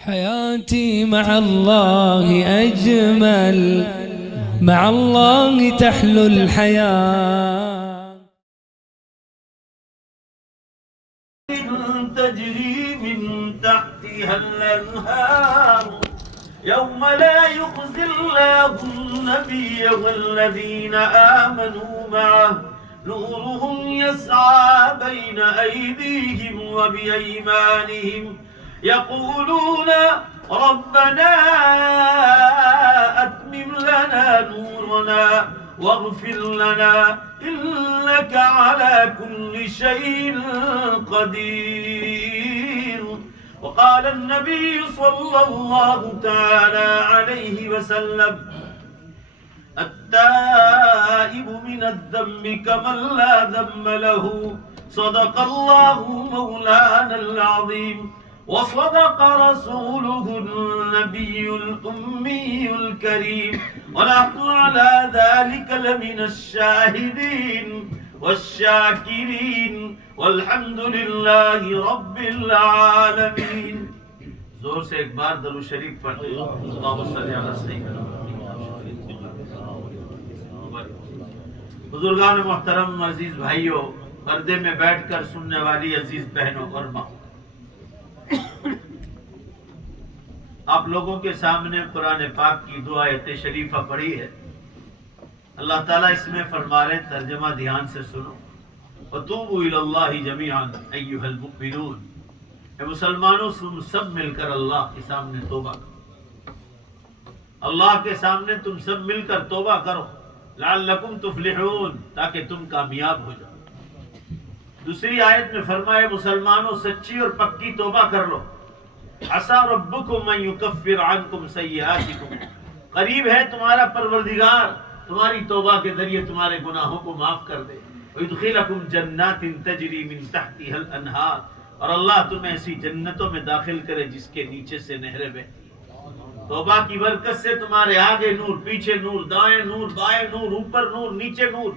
حياتي مع الله أجمل، مع الله تحلو الحياة. تجري من تحتها الأنهار يوم لا يخزي الله النبي والذين آمنوا معه نورهم يسعى بين أيديهم وبأيمانهم يقولون ربنا أتمم لنا نورنا واغفر لنا إنك على كل شيء قدير. وقال النبي صلى الله تعالى عليه وسلم التائب من الذنب كمن لا ذنب له. صدق الله مولانا العظيم وصدق رسوله النبي الأمي الكريم ونحن على ذلك لمن الشاهدين والشاكرين والحمد لله رب العالمين. زور سے ایک بار درود شریف پڑھتے ہیں. اللہم صلی علی سیدنا محمد. بزرگان محترم، عزیز بھائیوں، پردے میں بیٹھ کر سننے والی عزیز بہنوں اور ماں، آپ لوگوں کے سامنے قرآن پاک کی دو آیت شریفہ پڑھی ہے. اللہ تعالیٰ اس میں فرما رہے، ترجمہ دھیان سے سنو. وَتُوبُوا إِلَى اللَّهِ جَمِيعًا أَيُّهَا الْمُؤْمِنُونَ. اے مسلمانوں، تم سب مل کر اللہ کے سامنے توبہ کرو. اللہ کے سامنے تم سب مل کر توبہ کرو. لعلکم تفلحون، تاکہ تم کامیاب ہو جاؤ. دوسری آیت میں فرمائے مسلمانوں سچی اور پکی توبہ کر لو. عسى ربكم ان يكفر عنكم سيئاتكم. قریب ہے تمہارا پروردگار تمہاری توبہ کے ذریعے تمہارے گناہوں کو معاف کر دے. ويدخلكم جنات تجري من تحتها الانهار. اور اللہ تمہیں ایسی جنتوں میں داخل کرے جس کے نیچے سے نہریں بہتی ہیں. توبہ کی برکت سے تمہارے آگے نور، پیچھے نور، دائیں نور، بائیں نور، اوپر نور، نیچے نور.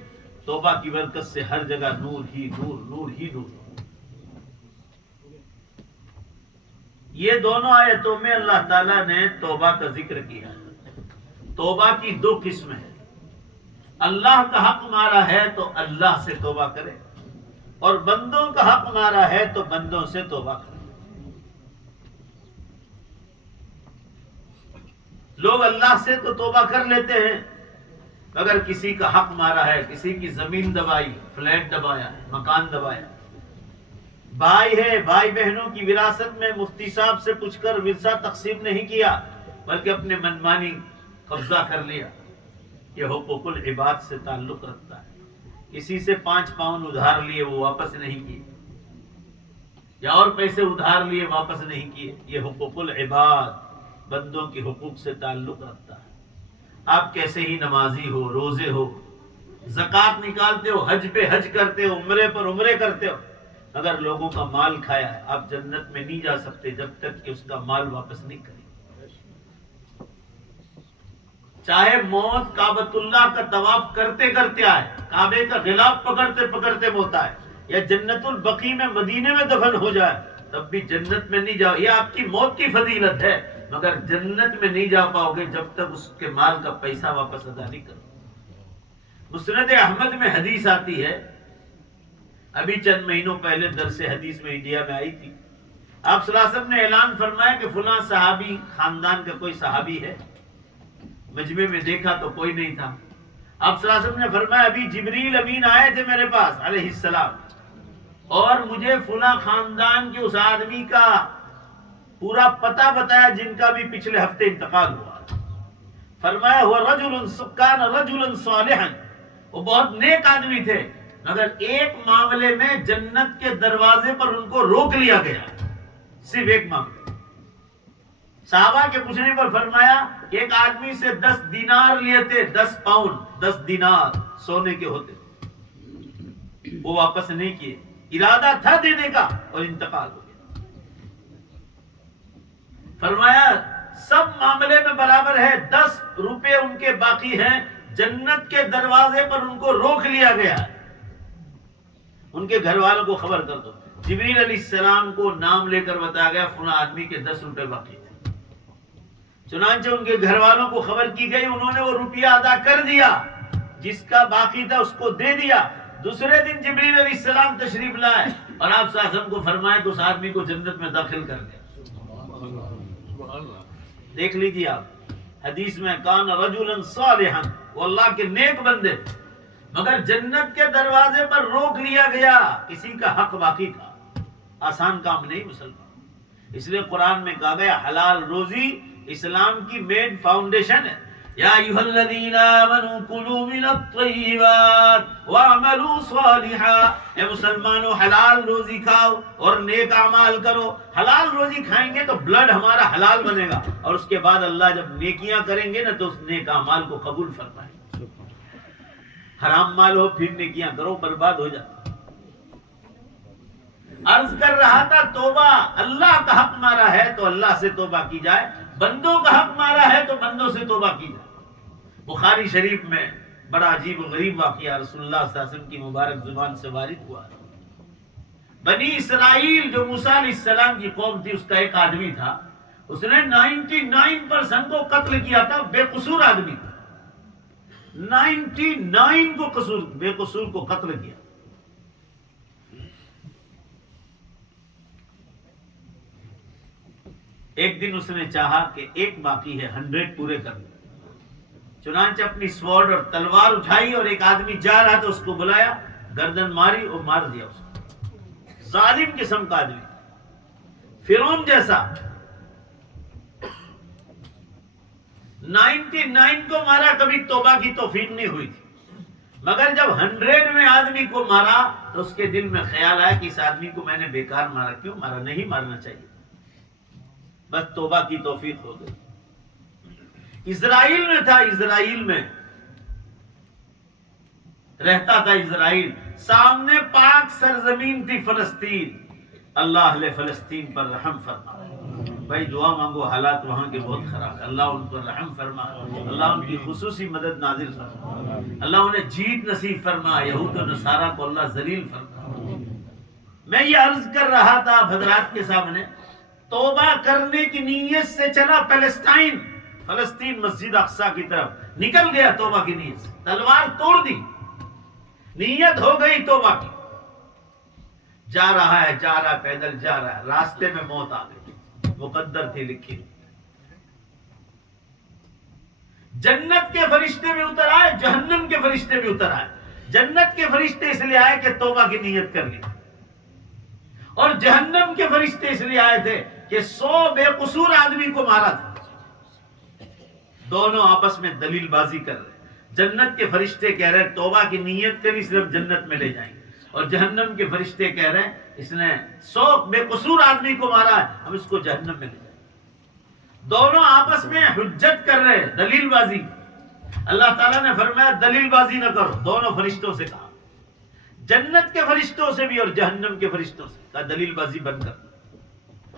توبہ کی برکت سے ہر جگہ نور ہی نور، نور ہی نور. یہ دونوں آیتوں میں اللہ تعالیٰ نے توبہ کا ذکر کیا. توبہ کی دو قسمیں ہیں. اللہ کا حق مارا ہے تو اللہ سے توبہ کرے، اور بندوں کا حق مارا ہے تو بندوں سے توبہ کرے. لوگ اللہ سے تو توبہ کر لیتے ہیں، اگر کسی کا حق مارا ہے، کسی کی زمین دبائی، فلیٹ دبایا ہے، مکان دبایا، بھائی ہے، بھائی بہنوں کی وراثت میں مفتی صاحب سے پوچھ کر ورثہ تقسیم نہیں کیا بلکہ اپنے منمانی قبضہ کر لیا، یہ حقوق العباد سے تعلق رکھتا ہے. کسی سے 5 پاؤنڈ ادھار لیے وہ واپس نہیں کیے، یا اور پیسے ادھار لیے واپس نہیں کیے، یہ حقوق العباد بندوں کے حقوق سے تعلق رکھتا ہے. آپ کیسے ہی نمازی ہو، روزے ہو، زکوٰۃ نکالتے ہو، حج پہ حج کرتے ہو، عمرے پر عمرے کرتے ہو، اگر لوگوں کا مال کھایا ہے آپ جنت میں نہیں جا سکتے جب تک کہ اس کا مال واپس نہیں کریں. چاہے موت کعبۃ اللہ کا طواف کرتے کرتے آئے، کعبے کا غلاف پکڑتے پکڑتے موت آئے، یا جنت البقیع میں مدینے میں دفن ہو جائے، تب بھی جنت میں نہیں جاؤ. یہ آپ کی موت کی فضیلت ہے، مگر جنت میں نہیں جا پاؤ گے جب تک اس کے مال کا پیسہ واپس ادا نہیں کرو. مسند احمد میں حدیث آتی ہے، ابھی چند مہینوں پہلے درس حدیث میں انڈیا میں آئی تھی. آپ صلی اللہ علیہ وسلم نے اعلان فرمایا کہ فلاں صحابی خاندان کا کوئی صحابی ہے. مجمع میں دیکھا تو کوئی نہیں تھا. آپ صلی اللہ علیہ وسلم نے فرمایا ابھی جبریل امین آئے تھے میرے پاس علیہ السلام، اور مجھے فلاں خاندان کے اس آدمی کا پورا پتہ بتایا جن کا بھی پچھلے ہفتے انتقال ہوا. فرمایا ہوا رجل کان رجلا صالحا، وہ بہت نیک آدمی تھے، مگر ایک معاملے میں جنت کے دروازے پر ان کو روک لیا گیا، صرف ایک معاملے. صحابہ کے پوچھنے پر فرمایا ایک آدمی سے 10 دینار لیے تھے، 10 پاؤنڈ، 10 دینار سونے کے ہوتے، وہ واپس نہیں کیے. ارادہ تھا دینے کا اور انتقال ہو گیا. فرمایا سب معاملے میں برابر ہے، 10 روپے ان کے باقی ہیں، جنت کے دروازے پر ان کو روک لیا گیا ہے. ان کے گھر والوں کو خبر کر دو. جبریل علیہ السلام کو نام لے کر بتایا گیا فلاں آدمی کے 10 روپے باقی تھے. چنانچہ ان کے گھر والوں کو خبر کی گئی، انہوں نے وہ روپیہ ادا کر دیا، جس کا باقی تھا اس کو دے دیا۔ دوسرے دن جبریل علیہ السلام تشریف لائے اور آپ صلی اللہ علیہ وسلم کو فرمایا کہ اس آدمی کو جنت میں داخل کر دیا۔ دیکھ لیجیے آپ، حدیث میں کان رجلا صالحا، وہ اللہ کے نیک بندے، مگر جنت کے دروازے پر روک لیا گیا، کسی کا حق باقی تھا۔ آسان کام نہیں مسلمان، اس لیے قرآن میں کہا گیا حلال روزی اسلام کی مین فاؤنڈیشن ہے۔ یا ایھا الذین آمنوا کلوا من الطیبات واعملوا صالحا، اے مسلمانوں حلال روزی کھاؤ اور نیک اعمال کرو۔ حلال روزی کھائیں گے تو بلڈ ہمارا حلال بنے گا، اور اس کے بعد اللہ جب نیکیاں کریں گے نا تو اس نیک اعمال کو قبول فرمائیں گے۔ حرام مال ہو پھر نیکیاں کرو، برباد ہو جاتا۔ عرض کر رہا تھا توبہ، اللہ کا حق مارا ہے تو اللہ سے توبہ کی جائے، بندوں کا حق مارا ہے تو بندوں سے توبہ کی جائے۔ بخاری شریف میں بڑا عجیب و غریب واقعہ رسول اللہ صلی اللہ علیہ وسلم کی مبارک زبان سے وارد ہوا۔ بنی اسرائیل جو موسیٰ علیہ السلام کی قوم تھی، اس کا ایک آدمی تھا، اس نے 99% کو قتل کیا تھا، بے قصور آدمی، 99 کو بے قصور کو قتل کیا۔ ایک دن اس نے چاہا کہ ایک باقی ہے، 100 پورے کر دیں۔ چنانچہ اپنی سوارڈ اور تلوار اٹھائی اور ایک آدمی جا رہا تھا، اس کو بلایا، گردن ماری اور مار دیا اس کو۔ ظالم قسم کا آدمی، فرعون جیسا، 99 کو مارا، کبھی توبہ کی توفیق نہیں ہوئی تھی، مگر جب 100 میں آدمی کو مارا تو اس کے دل میں خیال آیا کہ اس آدمی کو میں نے بیکار مارا، کیوں مارا، نہیں مارنا چاہیے، بس توبہ کی توفیق ہو گئی۔ اسرائیل میں تھا، اسرائیل میں رہتا تھا، اسرائیل سامنے پاک سرزمین تھی فلسطین، اللہ اہل فلسطین پر رحم فرما۔ بھائی دعا مانگو، حالات وہاں کے بہت خراب ہے، اللہ ان پر رحم فرما، اللہ ان کی خصوصی مدد نازل فرما، اللہ انہیں جیت نصیب فرما، یہود و نصارہ کو اللہ ذلیل فرما۔ میں یہ عرض کر رہا تھا حضرات کے سامنے، توبہ کرنے کی نیت سے چلا فلسطین مسجد اقصی کی طرف نکل گیا، توبہ کی نیت سے تلوار توڑ دی، نیت ہو گئی توبہ کی، جا رہا ہے پیدل جا رہا ہے، راستے میں موت آ گئی، مقدر تھی لکھی۔ جنت کے فرشتے بھی اتر آئے، جہنم کے فرشتے بھی اتر آئے۔ جنت کے فرشتے اس لیے آئے کہ توبہ کی نیت کر لی، اور جہنم کے فرشتے اس لیے آئے تھے کہ 100 بے قصور آدمی کو مارا تھا۔ دونوں آپس میں دلیل بازی کر رہے، جنت کے فرشتے کہہ رہے توبہ کی نیت کری صرف جنت میں لے جائیں گے، اور جہنم کے فرشتے کہہ رہے ہیں اس نے 100 بے قصور آدمی کو مارا ہے، ہم اس کو جہنم میں لے جائیں گے۔ دونوں آپس میں حجت کر رہے، دلیل بازی۔ اللہ تعالیٰ نے فرمایا دلیل بازی نہ کرو، دونوں فرشتوں سے کہا، جنت کے فرشتوں سے بھی اور جہنم کے فرشتوں سے کہا دلیل بازی بند کر۔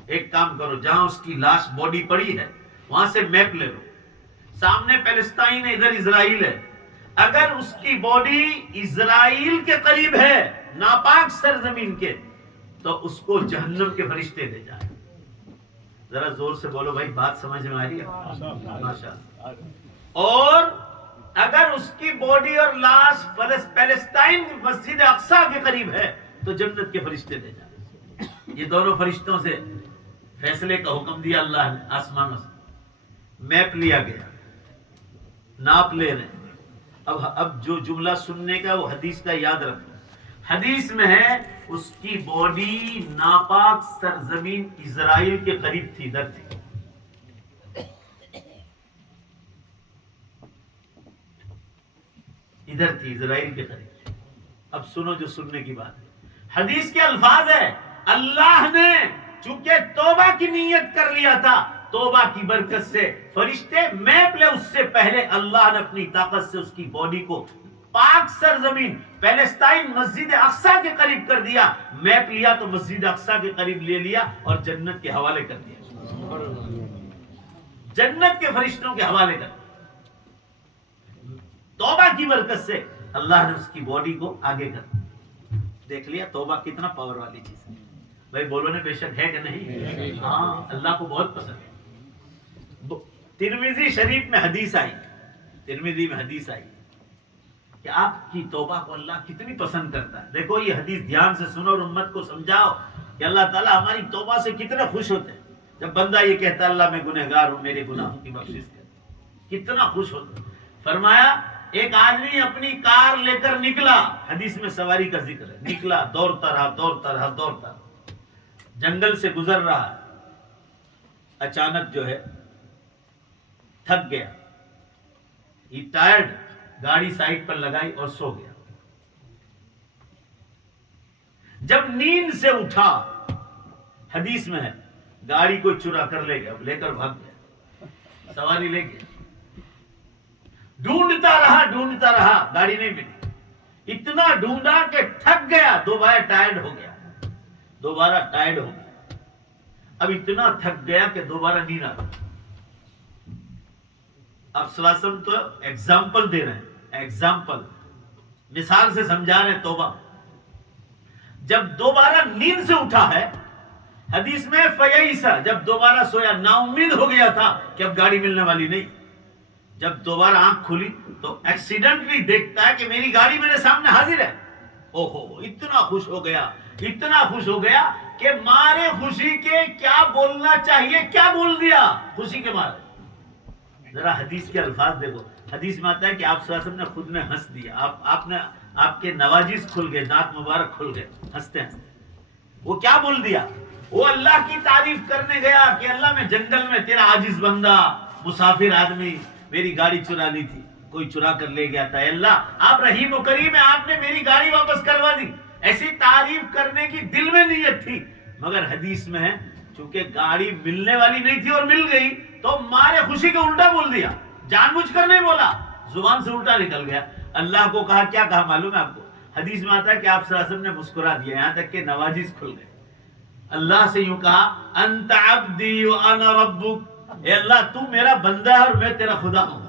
ایک کام کرو، جہاں اس کی لاش باڈی پڑی ہے وہاں سے میپ لے لو، سامنے فلسطین ہے، ادھر اسرائیل ہے، اگر اس کی باڈی اسرائیل کے قریب ہے، ناپاک سرزمین کے، تو اس کو جہنم کے فرشتے لے جائیں۔ ذرا زور سے بولو بھائی، بات سمجھ میں آ رہی ہے؟ ماشاءاللہ۔ اور اگر اس کی باڈی اور لاش فلسطین مسجد اقصی کے قریب ہے تو جنت کے فرشتے لے جائیں۔ یہ دونوں فرشتوں سے فیصلے کا حکم دیا اللہ نے آسمانوں سے، میپ لیا گیا، ناپ لے رہے ہیں۔ اب جو جملہ سننے کا وہ حدیث کا یاد رکھو، حدیث میں ہے اس کی باڈی ناپاک سرزمین اسرائیل کے قریب تھی، ادھر تھی، ادھر تھی اسرائیل کے قریب۔ اب سنو جو سننے کی بات ہے، حدیث کے الفاظ ہے اللہ نے چونکہ توبہ کی نیت کر لیا تھا، توبہ کی برکت سے فرشتے میپ لے، اس سے پہلے اللہ نے اپنی طاقت سے اس کی باڈی کو پاک سرزمین فلسطین مسجد اقصی کے قریب کر دیا۔ میپ لیا تو مسجد اقصی کے قریب لے لیا اور جنت کے حوالے کر دیا، جنت کے فرشتوں کے حوالے کر دیا۔ توبہ کی برکت سے اللہ نے اس کی باڈی کو آگے کر دیا۔ دیکھ لیا توبہ کتنا پاور والی چیز ہے بھائی، بولو نے بے شک ہے کہ نہیں؟ ہاں، اللہ کو بہت پسند ہے۔ ترمذی شریف میں حدیث آئی، ترمذی میں حدیث آئی کہ آپ کی توبہ کو اللہ کتنی پسند کرتا ہے. دیکھو یہ حدیث دھیان سے سنو اور امت کو سمجھاؤ کہ اللہ تعالیٰ ہماری توبہ سے کتنا خوش ہوتے ہیں. جب بندہ یہ کہتا ہے اللہ میں گنہگار ہوں، میرے گناہوں کی بخشش کر، کتنا خوش ہوتا ہے. فرمایا ایک آدمی اپنی کار لے کر نکلا، حدیث میں سواری کا ذکر ہے، نکلا، دوڑتا رہا، جنگل سے گزر رہا ہے. اچانک جو ہے تھک گیا، یہ ٹائرڈ، گاڑی سائڈ پر لگائی اور سو گیا. جب نیند سے اٹھا، حدیث میں ہے گاڑی کوئی چرا کر لے گیا، لے کر بھاگ گیا، سواری لے گیا. ڈھونڈتا رہا، گاڑی نہیں ملی. اتنا ڈھونڈا کہ تھک گیا، دوبارہ ٹائرڈ ہو گیا. اب اتنا تھک گیا کہ دوبارہ نیند آ گئی. اب صلی اللہ علیہ وسلم تو ایگزامپل دے رہے ہیں، ایگزامپل، مثال سے سمجھا رہے ہیں توبہ. جب دوبارہ نیند سے اٹھا ہے، حدیث میں فیئسا، جب دوبارہ سویا، نا امید ہو گیا تھا کہ اب گاڑی ملنے والی نہیں. جب دوبارہ آنکھ کھلی تو ایکسیڈنٹلی دیکھتا ہے کہ میری گاڑی میرے سامنے حاضر ہے. اوہو، اتنا خوش ہو گیا کہ مارے خوشی کے کیا بولنا چاہیے کیا بول دیا خوشی کے مارے. ذرا حدیث کے الفاظ دیکھو. حدیث میں آتا ہے کہ آپ صلی اللہ علیہ وسلم نے خود میں ہنس دیا. آپ کے نواجز کھل گئے، دانت مبارک کھل گئے ہنستے ہنستے. وہ کیا بول دیا؟ وہ اللہ کی تعریف کرنے گیا کہ اللہ میں جنگل میں تیرا عاجز بندہ، مسافر آدمی، میری گاڑی چرا لی تھی، کوئی چرا کر لے گیا تھا. اللہ آپ رحیم و کریم ہیں، آپ نے میری گاڑی واپس کروا دی. ایسی تعریف کرنے کی دل میں نیت تھی. مگر حدیث میں ہے چونکہ گاڑی ملنے والی نہیں تھی اور مل گئی تو مارے خوشی کے الٹا بول دیا. جان بوجھ کر نہیں بولا، زبان سے الٹا نکل گیا. اللہ کو کہا، کیا کہا معلوم ہے آپ کو؟ حدیث میں آتا ہے کہ آپ صلی اللہ علیہ وسلم نے مسکرا دیا، یہاں تک کہ نواجز کھل گئے. اللہ سے یوں کہا، انت عبدی وانا ربک، اے اللہ تو میرا بندہ ہے اور میں تیرا خدا ہوں.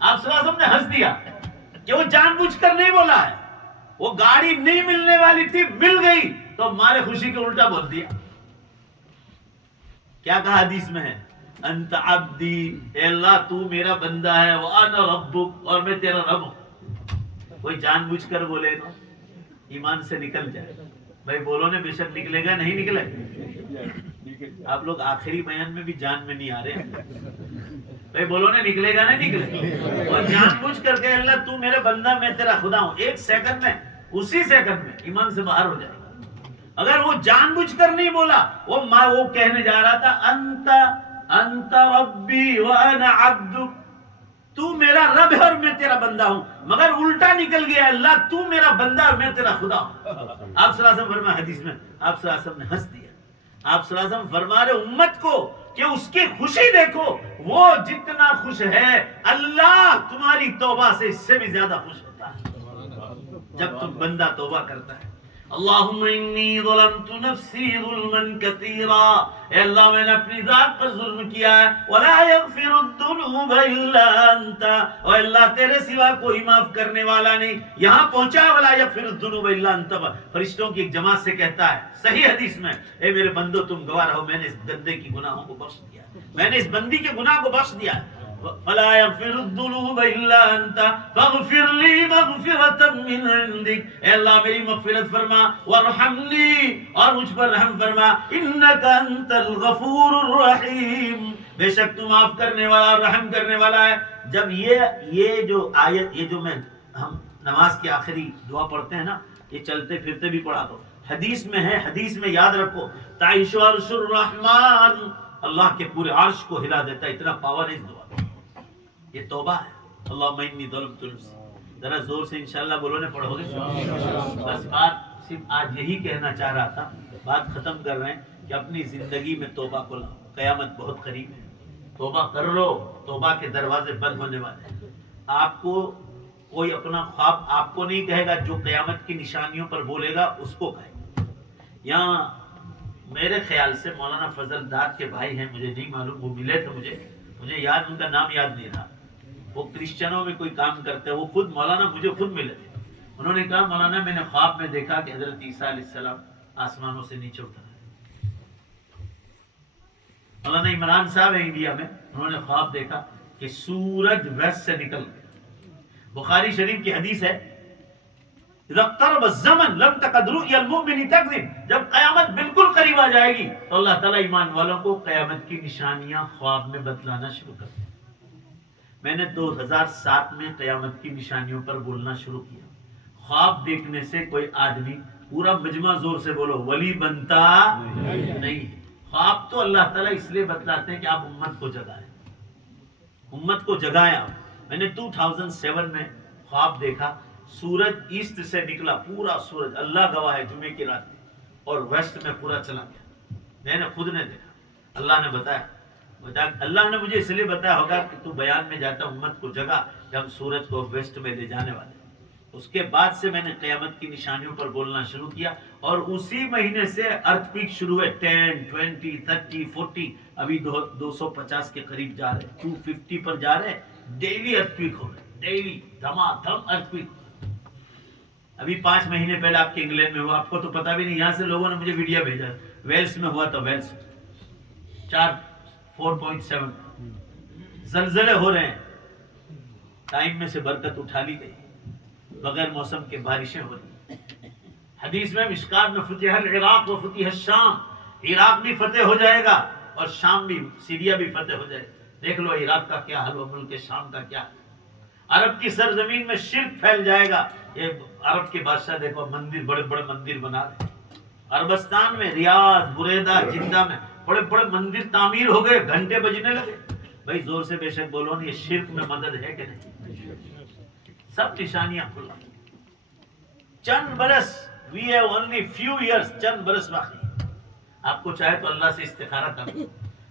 آپ صلی اللہ علیہ وسلم نے ہنس دیا کہ وہ جان بوجھ کر نہیں بولا ہے. وہ گاڑی نہیں ملنے والی تھی، مل گئی تو مارے خوشی کے الٹا بول دیا. کیا کہا حدیث میں ہے؟ انت عبدی، اے اللہ تو میرا بندہ ہے، وانا ربک، اور میں تیرا رب ہوں. کوئی جان بوجھ کر بولے تو ایمان سے نکل جائے. بھائی بولو نے بے شک نکلے گا، نہیں نکلے. آپ لوگ آخری بیان میں بھی جان میں نہیں آ رہے. بھائی بولو نے نکلے گا، نہیں نکلے. اور جان بوجھ کر کے اللہ تو میرے بندہ، میں تیرا خدا ہوں، ایک سیکنڈ میں، اسی سیکنڈ میں ایمان سے باہر ہو جائے گا. اگر وہ جان بوجھ کر نہیں بولا، وہ کہنے جا رہا تھا انت ربی وانا عبدک، تو میرا رب ہے اور میں تیرا بندہ ہوں. مگر الٹا نکل گیا، اللہ تو میرا بندہ اور میں تیرا خدا ہوں. آپ صلی اللہ علیہ وسلم فرمایا حدیث میں، آپ صلی اللہ علیہ وسلم نے ہنس دیا. آپ صلی اللہ علیہ وسلم فرما رہے امت کو کہ اس کی خوشی دیکھو، وہ جتنا خوش ہے اللہ تمہاری توبہ سے اس سے بھی زیادہ خوش ہوتا ہے جب تم بندہ توبہ کرتا ہے. اللہم انی ظلمت نفسی ظلما کثیرا، اے اللہ میں نے اپنی ذات پر ظلم کیا ہے. ولا یغفر الذنوب الا انت، اور اللہ تیرے سوا کوئی معاف کرنے والا نہیں. یہاں پہنچا ولا یغفر الذنوب الا انت، فرشتوں کی ایک جماعت سے کہتا ہے صحیح حدیث میں، اے میرے بندو تم گواہ رہو، میں نے اس بندے کی گناہوں کو بخش دیا، میں نے اس بندی کے گناہ کو بخش دیا. ولا يغفر الذنوب الا انت فاغفر لي مغفرة من عندك، اے اللہ میری مغفرت فرما، وارحمنی، اور مجھ پر رحم فرما، انك انت الغفور الرحیم، بے شک تو معاف کرنے والا اور رحم کرنے والا ہے. جب یہ جو آیت، یہ جو ہم نماز کی آخری دعا پڑھتے ہیں نا، یہ چلتے پھرتے بھی پڑھا دو. حدیث میں ہے، حدیث میں یاد رکھو، تعیش عرش الرحمن، اللہ کے پورے عرش کو ہلا دیتا ہے، اتنا پاور ہے اس دعا. یہ توبہ ہے. اللہم انی ظلمت نفسی، ذرا زور سے انشاءاللہ بولو نے پڑھو گے. بس بات صرف آج یہی کہنا چاہ رہا تھا، بات ختم کر رہے ہیں کہ اپنی زندگی میں توبہ کو لاؤ. قیامت بہت قریب ہے، توبہ کر لو، توبہ کے دروازے بند ہونے والے ہیں. آپ کو کوئی اپنا خواب آپ کو نہیں کہے گا، جو قیامت کی نشانیوں پر بولے گا اس کو کہے گا. یہاں میرے خیال سے مولانا فضل داد کے بھائی ہیں، مجھے نہیں معلوم، وہ ملے تھے مجھے یاد، ان کا نام یاد نہیں رہا. وہ کرسچنوں میں کوئی کام کرتے ہیں، وہ خود مولانا مجھے خود ملے تھے. انہوں نے کہا مولانا میں نے خواب میں دیکھا کہ حضرت عیسیٰ علیہ السلام آسمانوں سے نیچے اتر رہے. مولانا عمران صاحب ہے انڈیا میں، انہوں نے خواب دیکھا کہ سورج ویسٹ سے نکل گیا۔ بخاری شریف کی حدیث ہے اذا اقترب الزمن لم تكد رؤيا المؤمن تكذب، جب قیامت بالکل قریب آ جائے گی تو اللہ تعالیٰ ایمان والوں کو قیامت کی نشانیاں خواب میں بتلانا شروع کر دیں۔ میں نے 2007 میں قیامت کی نشانیوں پر بولنا شروع کیا۔ خواب دیکھنے سے کوئی آدمی، پورا مجمع زور سے بولو، ولی بنتا نہیں۔ خواب تو اللہ تعالیٰ اس لیے بتلاتے ہیں کہ آپ امت کو جگائیں، امت کو جگائیں آپ۔ میں نے 2007 میں خواب دیکھا، سورج ایسٹ سے نکلا، پورا سورج، اللہ گواہ ہے، جمعے کی رات میں، اور ویسٹ میں پورا چلا گیا۔ میں نے خود نے دیکھا، اللہ نے بتایا۔ اللہ نے مجھے اس لیے بتایا ہوگا کہ تو بیان میں جاتا امت کو جگہ کہ ہم سورج کو ویسٹ میں لے جانے والے ہیں۔ اس کے بعد سے میں نے قیامت کی نشانیوں پر بولنا شروع کیا، اور اسی مہینے سے ارتھ کوئک شروع ہوئے، 10, 20, 30, 40، ابھی 250 کے قریب جا رہے، 250 پر جا رہے، ڈیلی ارتھ کوئک ہو رہے، ڈیلی دھما دھم ارتھ کوئک۔ ابھی 5 مہینے پہلے آپ کے انگلینڈ میں ہوا، آپ کو تو پتا بھی نہیں، یہاں سے لوگوں نے مجھے ویڈیو بھیجا، ویلس میں ہوا تھا، ویلس 4.7 زلزلے ہو رہے ہیں، ٹائم میں سے برکت اٹھا لی گئی، بغیر موسم کے بارشیں ہو رہی۔ حدیث میں مشکات میں فتح العراق و فتح الشام، عراق بھی فتح ہو جائے گا اور شام بھی، سیریا بھی فتح ہو جائے گا۔ دیکھ لو عراق کا کیا حال ہو، ملک شام کا کیا حال۔ عرب کی سرزمین میں شرک پھیل جائے گا۔ یہ عرب کے بادشاہ دیکھو مندر، بڑے بڑے مندر بنا رہے ہیں۔ عربستان میں ریاض، بریدہ، جدہ میں بڑے بڑے مندر تعمیر ہو گئے، گھنٹے بجنے لگے۔ بھائی زور سے بے شک بولو نا، یہ شرک میں مدد ہے کہ نہیں؟ سب نشانیاں کھلا۔ چند برس، we have only few years، چند برس باقی۔ آپ کو چاہے تو اللہ سے استخارہ کرو۔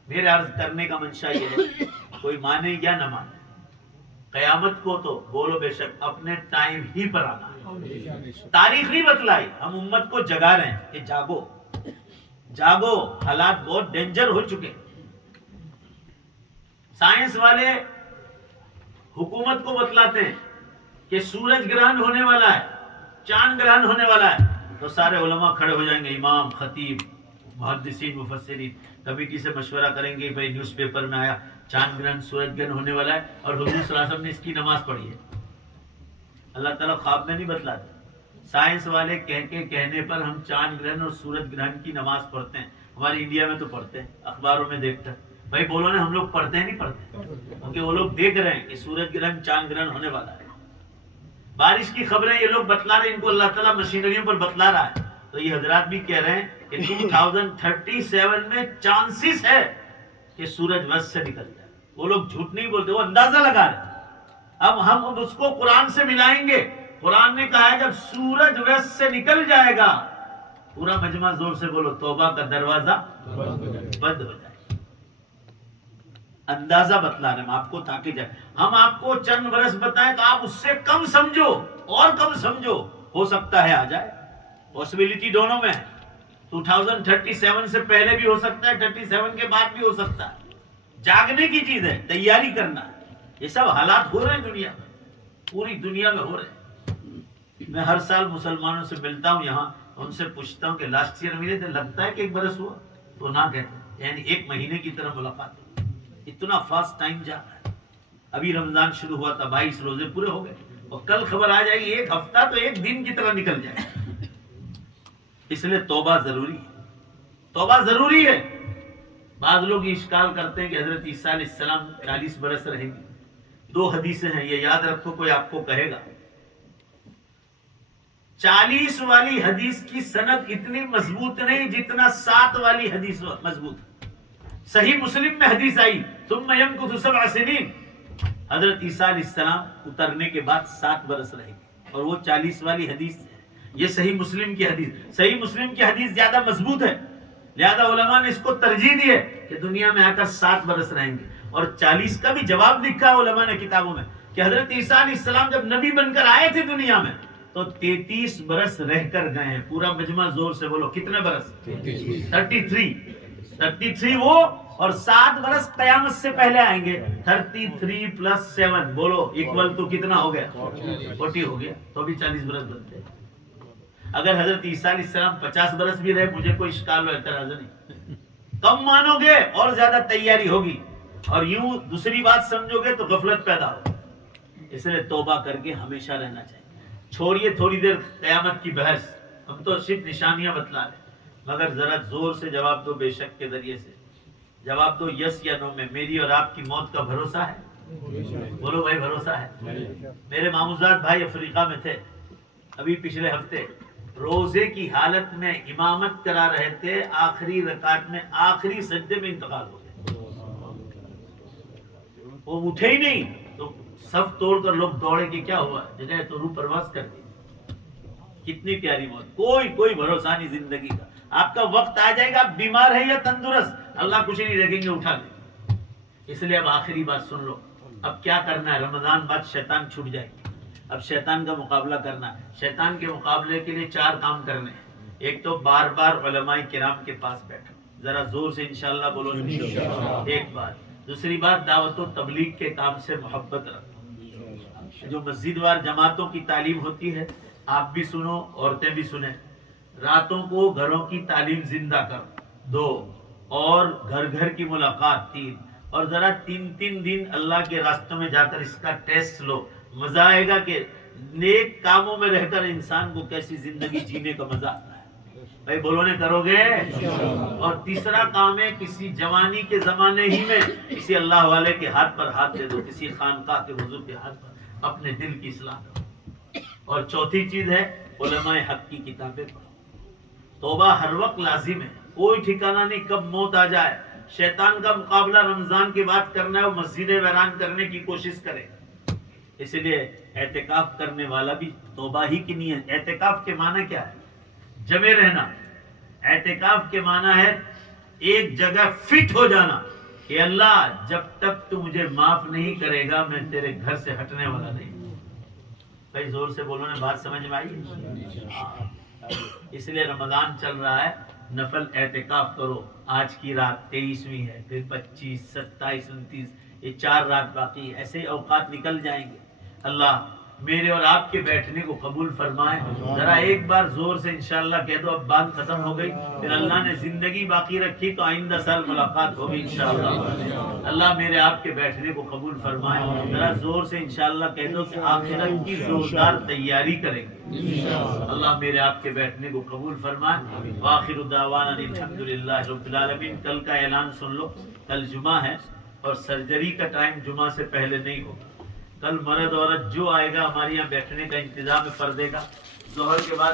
میرے عرض کرنے کا منشا یہ ہے، کوئی مانے یا نہ مانے، قیامت کو تو بولو بے شک اپنے ٹائم ہی پر آنا ہے۔ تاریخ نہیں بتلائی، ہم امت کو جگا رہے ہیں کہ جاگو جاگو، حالات بہت ڈینجر ہو چکے۔ سائنس والے حکومت کو بتلاتے ہیں کہ سورج گرہن ہونے والا ہے، چاند گرہن ہونے والا ہے، تو سارے علماء کھڑے ہو جائیں گے، امام، خطیب، محدثین، مفسرین، کمیٹی سے مشورہ کریں گے، بھائی نیوز پیپر میں آیا چاند گرہن، سورج گرہن ہونے والا ہے، اور حضور صلی اللہ علیہ وسلم نے اس کی نماز پڑھی ہے۔ اللہ تعالیٰ خواب میں نہیں بتلاتے، سائنس والے کہنے پر ہم چاند گرہن اور سورج گرہن کی نماز پڑھتے ہیں۔ ہمارے انڈیا میں تو پڑھتے ہیں، اخباروں میں دیکھتے ہیں۔ بھائی بولو نا، ہم لوگ پڑھتے ہیں نہیں پڑھتے؟ کیونکہ وہ لوگ دیکھ رہے ہیں کہ سورج گرہن، چاند گرہن ہونے والا ہے۔ بارش کی خبریں یہ لوگ بتلا رہے ہیں، ان کو اللہ تعالیٰ مشینریوں پر بتلا رہا ہے۔ تو یہ حضرات بھی کہہ رہے ہیں کہ 2037 میں چانسز ہے کہ سورج ویسٹ سے نکل جائے۔ وہ لوگ جھوٹ نہیں بولتے، وہ اندازہ لگا رہے ہیں۔ اب ہم اس کو قرآن سے ملائیں گے۔ قرآن نے کہا ہے جب سورج ویسٹ سے نکل جائے گا، پورا مجمع زور سے بولو، توبہ کا دروازہ بند ہو جائے۔ اندازہ بتلا رہے ہیں آپ کو، تاکہ جائے ہم آپ کو چند برس بتائیں تو آپ اس سے کم سمجھو اور کم سمجھو، ہو سکتا ہے آ جائے۔ پاسبلٹی دونوں میں ہے، 2037 سے پہلے بھی ہو سکتا ہے، 37 کے بعد بھی ہو سکتا ہے۔ جاگنے کی چیز ہے، تیاری کرنا ہے۔ یہ سب حالات ہو رہے ہیں دنیا میں، پوری دنیا میں ہو رہے ہیں۔ میں ہر سال مسلمانوں سے ملتا ہوں یہاں، ان سے پوچھتا ہوں کہ لاسٹ ایئر ملے تھے، لگتا ہے کہ 1 برس ہوا؟ تو نہ کہتے ہیں، یعنی 1 مہینے کی طرح ملاقات ہوئی۔ اتنا فاسٹ ٹائم جا رہا ہے۔ ابھی رمضان شروع ہوا تھا، 22 روزے پورے ہو گئے، اور کل خبر آ جائے گی 1 ہفتہ تو 1 دن کی طرح نکل جائے۔ اس لیے توبہ ضروری ہے، توبہ ضروری ہے۔ بعض لوگ اشکال کرتے ہیں کہ حضرت عیسیٰ علیہ السلام 40 برس رہیں گے۔ 2 حدیثیں ہیں، یہ یاد رکھو، کوئی آپ کو کہے گا 40 والی حدیث کی سند اتنی مضبوط نہیں جتنا 7 والی حدیث مضبوط ہے۔ صحیح مسلم میں حدیث آئی ثم يمكث 7 سنين، حضرت عیسیٰ علیہ السلام اترنے کے بعد 7 برس رہیں گے، اور وہ 40 والی حدیث ہے۔ یہ صحیح مسلم کی حدیث، صحیح مسلم کی حدیث زیادہ مضبوط ہے، لہذا علماء نے اس کو ترجیح دی ہے کہ دنیا میں آ کر 7 برس رہیں گے۔ اور 40 کا بھی جواب لکھا ہے علماء نے کتابوں میں کہ حضرت عیسیٰ علیہ السلام جب نبی بن کر آئے تھے دنیا میں تو 33 برس رہ کر گئے ہیں۔ پورا مجمع زور سے بولو، کتنے برس؟ 33 وہ، اور 7 برس قیامت سے پہلے آئیں گے۔ 33 + 7 بولو اکول تو کتنا ہو گیا؟ 40 ہو گیا، تو بھی 40 برس بنتے ہیں۔ اگر حضرت عیسیٰ علیہ السلام 50 برس بھی رہے، مجھے کوئی اشکال و اعتراض نہیں، کم مانو گے اور زیادہ تیاری ہوگی، اور یوں دوسری بات سمجھو گے تو غفلت پیدا ہوگی. اس لیے توبہ کر کے ہمیشہ رہنا چاہیے. چھوڑیے تھوڑی دیر قیامت کی بحث، ہم تو صرف نشانیاں بتلا رہے ہیں، مگر ذرا زور سے جواب دو، بے شک کے ذریعے سے جواب دو، یس یا نو میں. میری اور آپ کی موت کا بھروسہ ہے؟ بولو بھائی، بھروسہ ہے. میرے ماموزاد بھائی افریقہ میں تھے ابھی پچھلے ہفتے، روزے کی حالت میں امامت کرا رہے تھے، آخری رکعت میں آخری سجدے میں انتقال ہو گیا. وہ اٹھے ہی نہیں تو صف توڑ کر لوگ دوڑے کہ کیا ہوا، جگہ تو روح پرواز کر دی. کتنی پیاری موت. کوئی بھروسہ نہیں زندگی کا. آپ کا وقت آ جائے گا، آپ بیمار ہے یا تندرست، اللہ کچھ نہیں دیکھیں گے، اٹھا لیں. اس لیے اب آخری بات سن لو. اب کیا کرنا ہے؟ رمضان بعد شیطان چھوٹ جائے گی، اب شیطان کا مقابلہ کرنا ہے. شیطان کے مقابلے کے لیے 4 کام کرنے ہیں. ایک تو بار بار علماء کرام کے پاس بیٹھو، ذرا زور سے انشاءاللہ بولو انشاءاللہ. ایک بات. دوسری بات، دعوت و تبلیغ کے کام سے محبت رکھو. جو مسجد وار جماعتوں کی تعلیم ہوتی ہے، آپ بھی سنو، عورتیں بھی سنیں. راتوں کو گھروں کی تعلیم زندہ کرو. 2 اور گھر گھر کی ملاقات. 3 اور ذرا 3 دن اللہ کے راستوں میں جا کر اس کا ٹیسٹ لو. مزہ آئے گا کہ نیک کاموں میں رہ کر انسان کو کیسی زندگی جینے کا مزہ آتا ہے. بھائی بولو نے کرو گے؟ اور تیسرا کام ہے، کسی جوانی کے زمانے ہی میں کسی اللہ والے کے ہاتھ پر ہاتھ دے دو، کسی خانقاہ کے حضور کے ہاتھ پر اپنے دل کی اصلاح کرو. اور چوتھی چیز ہے، علماء حق کی کتابیں پڑھو. توبہ ہر وقت لازم ہے، کوئی ٹھکانہ نہیں کب موت آ جائے. شیطان کا مقابلہ رمضان کے بعد کرنا ہے، وہ مسجدیں ویران کرنے کی کوشش کرے. اس لیے اعتکاف کرنے والا بھی توبہ ہی کی نیت. اعتکاف کے معنی کیا ہے؟ جمے رہنا. اعتکاف کے معنی ہے ایک جگہ فٹ ہو جانا کہ اللہ جب تک تو مجھے معاف نہیں کرے گا میں تیرے گھر سے ہٹنے والا نہیں. بھائی زور سے بولو نے، بات سمجھ میں آئی؟ اس لیے رمضان چل رہا ہے، نفل اعتکاف کرو. آج کی رات 23ویں ہے، پھر 25، 27، 29، یہ 4 رات باقی. ایسے اوقات نکل جائیں گے. اللہ میرے اور آپ کے بیٹھنے کو قبول فرمائے. ذرا ایک بار زور سے انشاءاللہ کہہ دو. اب بات ختم ہو گئی، پھر اللہ نے زندگی باقی رکھی تو آئندہ سال ملاقات ہوگی انشاءاللہ. اللہ میرے آپ کے بیٹھنے کو قبول فرمائے. ذرا زور سے انشاءاللہ کہہ دو کہ آخرت کی زوردار تیاری کریں گے. اللہ میرے آپ کے بیٹھنے کو قبول فرمائے. وآخر دعوانا الحمدللہ رب العالمین. کل کا اعلان سن لو، کل جمعہ ہے اور سرجری کا ٹائم جمعہ سے پہلے نہیں ہوگا. کل مرد عورت جو آئے گا ہمارے یہاں بیٹھنے کا انتظام ہے پردے کا. ظہر کے بعد